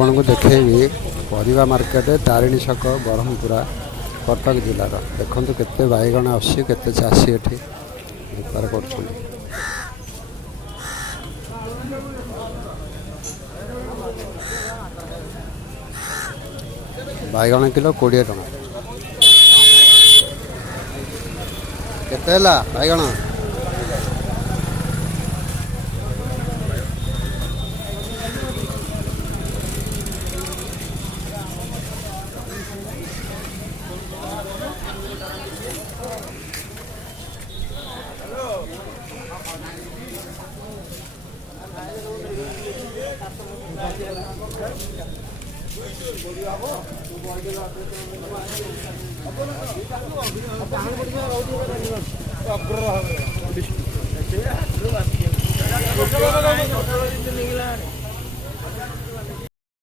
आपण को देखेबी परिवा मार्केट तारिणी छक ब्रह्मपुरा कटक जिलार देखु केते बैगण आसी केते चाषी एठी बेपार कर बैगण किलो 20 टका केते बैगण अग्र